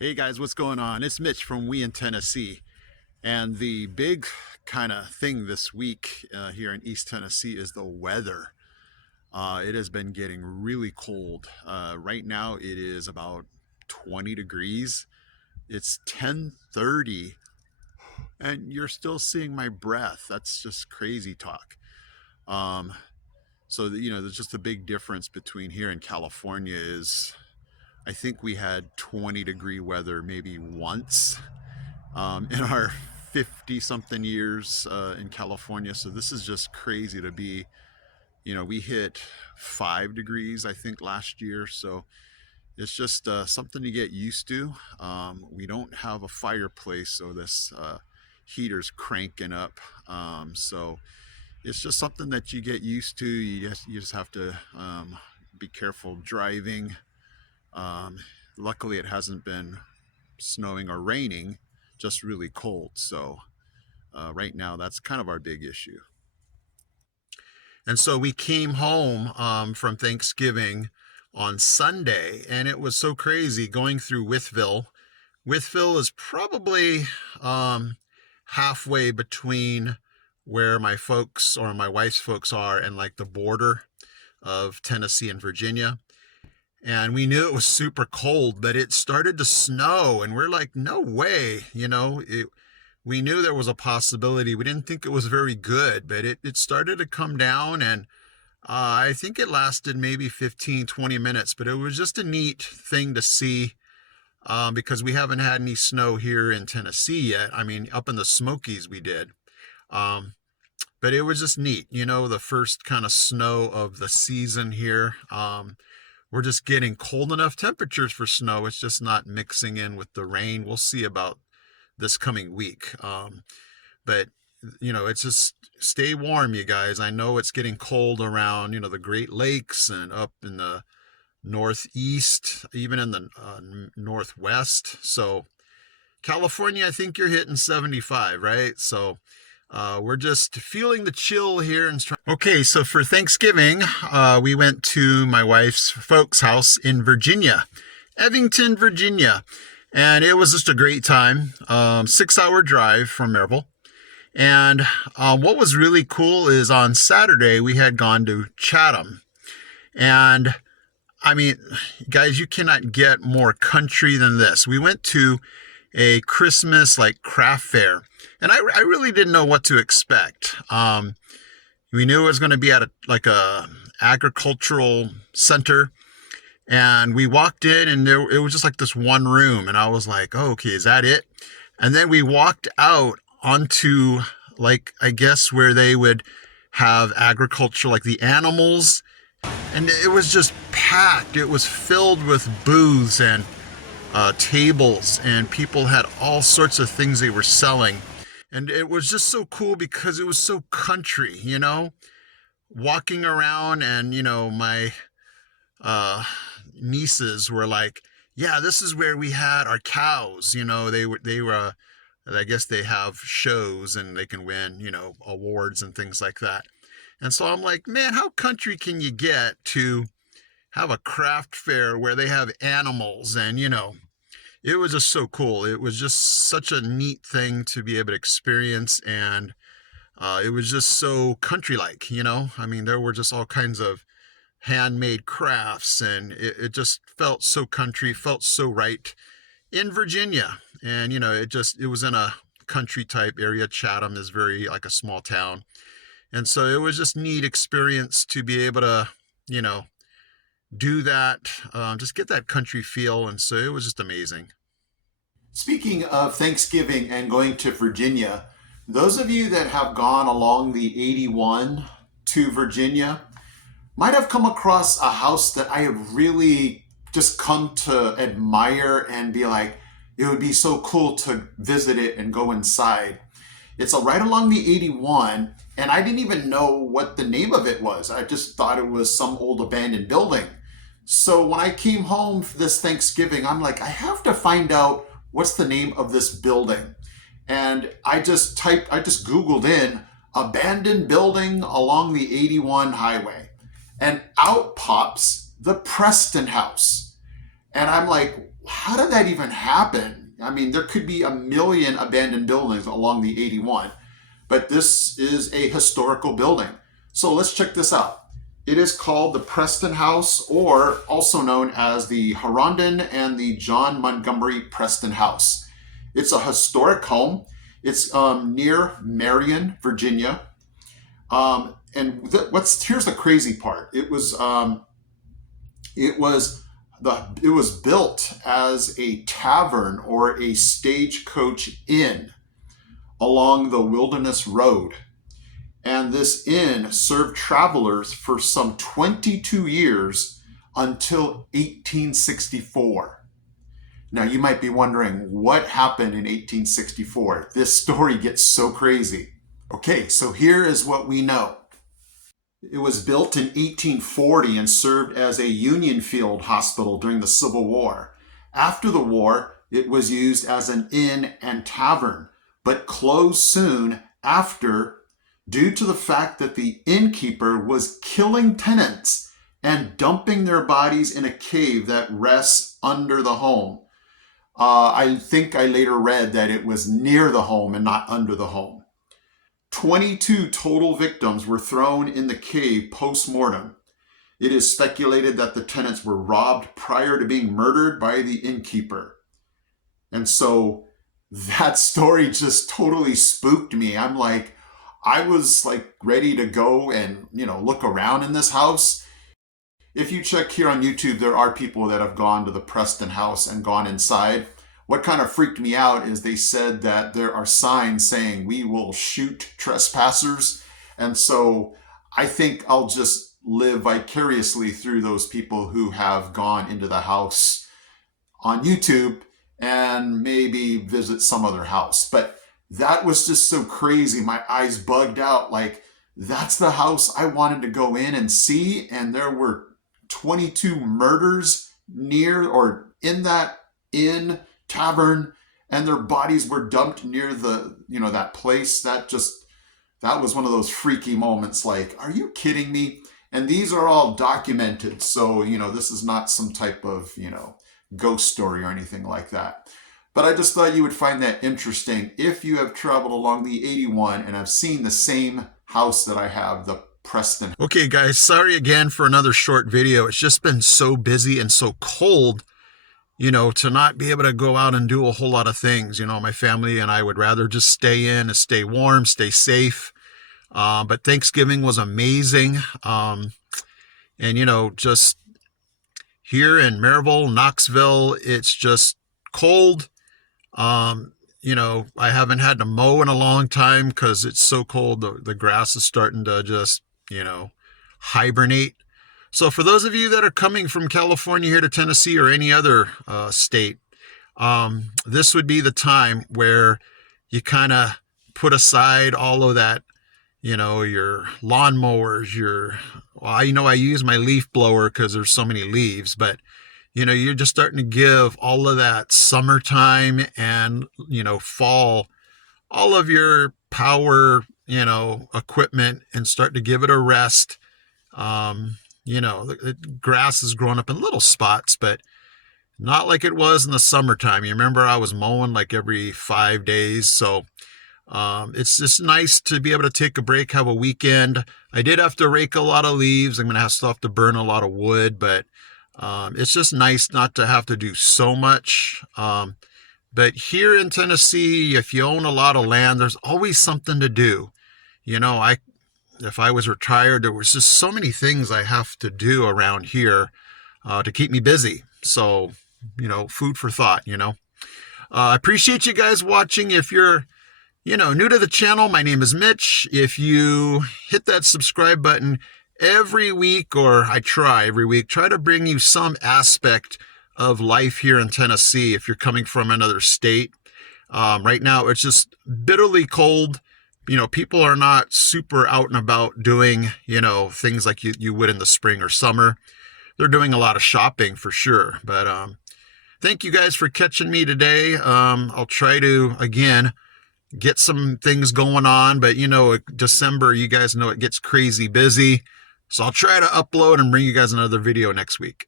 Hey guys, what's going on? It's Mitch from We in Tennessee. And the big kind of thing this week here in East Tennessee is the weather. It has been getting really cold. Right now it is about 20 degrees. It's 10:30 and you're still seeing my breath. That's just crazy talk. Um, there's just a big difference between here and California is I think we had 20-degree weather maybe once in our 50 something years in California. So this is just crazy to be, we hit 5 degrees, I think, last year. So it's just something to get used to. We don't have a fireplace, so this heater's cranking up. So it's just something that you get used to. You just have to be careful driving. Luckily, it hasn't been snowing or raining, just really cold. So right now, that's kind of our big issue. And so we came home from Thanksgiving on Sunday, and it was so crazy going through Withville. Withville is probably halfway between where my folks or my wife's folks are and like the border of Tennessee and Virginia. And we knew it was super cold, but it started to snow, and we're like, no way, we knew there was a possibility. We didn't think it was very good, but it started to come down, and I think it lasted maybe 15, 20 minutes, but it was just a neat thing to see because we haven't had any snow here in Tennessee yet. I mean, up in the Smokies we did. Um, but it was just neat, the first kind of snow of the season here. We're just getting cold enough temperatures for snow. It's just not mixing in with the rain. We'll see about this coming week. But it's just stay warm, you guys. I know it's getting cold around, the Great Lakes and up in the Northeast, even in the Northwest. So California, I think you're hitting 75, right? So we're just feeling the chill here. Okay, so for Thanksgiving, we went to my wife's folks' house in Virginia, Evington, Virginia. And it was just a great time. 6-hour drive from Maryville. And what was really cool is on Saturday, we had gone to Chatham. And I mean, guys, you cannot get more country than this. We went to a Christmas like craft fair, and I really didn't know what to expect. We knew it was going to be at a agricultural center, and we walked in, and it was just like this one room, and I was like, oh, okay, is that it? And then we walked out onto like I guess where they would have agriculture, like the animals, and it was just packed. It was filled with booths and tables, and people had all sorts of things they were selling. And it was just so cool because it was so country, walking around, and my nieces were like, yeah, this is where we had our cows. They were I guess they have shows and they can win, awards and things like that. And so I'm like, man, how country can you get to have a craft fair where they have animals? And it was just so cool. It was just such a neat thing to be able to experience, and it was just so country-like. I mean, there were just all kinds of handmade crafts, and it just felt so country, felt so right in Virginia. And it was in a country type area. Chatham is very like a small town, and so it was just neat experience to be able to you know do that, just get that country feel. And so it was just amazing. Speaking of Thanksgiving and going to Virginia, those of you that have gone along the 81 to Virginia might have come across a house that I have really just come to admire and be like, it would be so cool to visit it and go inside. It's right along the 81, and I didn't even know what the name of it was. I just thought it was some old abandoned building. So when I came home for this Thanksgiving, I'm like, I have to find out what's the name of this building. And I just Googled in abandoned building along the 81 highway, and out pops the Preston House. And I'm like, how did that even happen? I mean, there could be a million abandoned buildings along the 81, but this is a historical building. So let's check this out. It is called the Preston House, or also known as the Herondon and the John Montgomery Preston House. It's a historic home. It's near Marion, Virginia. Here's the crazy part. It was built as a tavern or a stagecoach inn along the Wilderness Road. And this inn served travelers for some 22 years until 1864. Now, you might be wondering what happened in 1864. This story gets so crazy. Okay, so here is what we know. It was built in 1840 and served as a Union Field hospital during the Civil War. After the war, it was used as an inn and tavern, but closed soon after due to the fact that the innkeeper was killing tenants and dumping their bodies in a cave that rests under the home. I think I later read that it was near the home and not under the home. 22 total victims were thrown in the cave post-mortem. It is speculated that the tenants were robbed prior to being murdered by the innkeeper. And so that story just totally spooked me. I was ready to go and, look around in this house. If you check here on YouTube, there are people that have gone to the Preston House and gone inside. What kind of freaked me out is they said that there are signs saying we will shoot trespassers. And so I think I'll just live vicariously through those people who have gone into the house on YouTube and maybe visit some other house. But that was just so crazy. My eyes bugged out. That's the house I wanted to go in and see. And there were 22 murders near or in that inn tavern, and their bodies were dumped near that place. That was one of those freaky moments. Are you kidding me? And these are all documented. So, this is not some type of, ghost story or anything like that. But I just thought you would find that interesting if you have traveled along the 81 and have seen the same house that I have, the Preston. Okay, guys, sorry again for another short video. It's just been so busy and so cold, to not be able to go out and do a whole lot of things. My family and I would rather just stay in and stay warm, stay safe. But Thanksgiving was amazing. And, just here in Maryville, Knoxville, it's just cold. I haven't had to mow in a long time because it's so cold. The grass is starting to just, hibernate. So for those of you that are coming from California here to Tennessee or any other state, this would be the time where you kind of put aside all of that, your lawnmowers, I use my leaf blower because there's so many leaves, but you're just starting to give all of that summertime and, fall, all of your power, equipment, and start to give it a rest. The grass is growing up in little spots, but not like it was in the summertime. You remember I was mowing every 5 days. So it's just nice to be able to take a break, have a weekend. I did have to rake a lot of leaves. I'm going to have to burn a lot of wood, but it's just nice not to have to do so much. But here in Tennessee, if you own a lot of land, there's always something to do. If I was retired, there was just so many things I have to do around here to keep me busy. So, food for thought, I appreciate you guys watching. If you're, new to the channel, my name is Mitch. If you hit that subscribe button every week, or I try every week, try to bring you some aspect of life here in Tennessee if you're coming from another state. Right now, it's just bitterly cold. People are not super out and about doing, things like you would in the spring or summer. They're doing a lot of shopping for sure. But thank you guys for catching me today. I'll try to, again, get some things going on. But, December, you guys know it gets crazy busy. So I'll try to upload and bring you guys another video next week.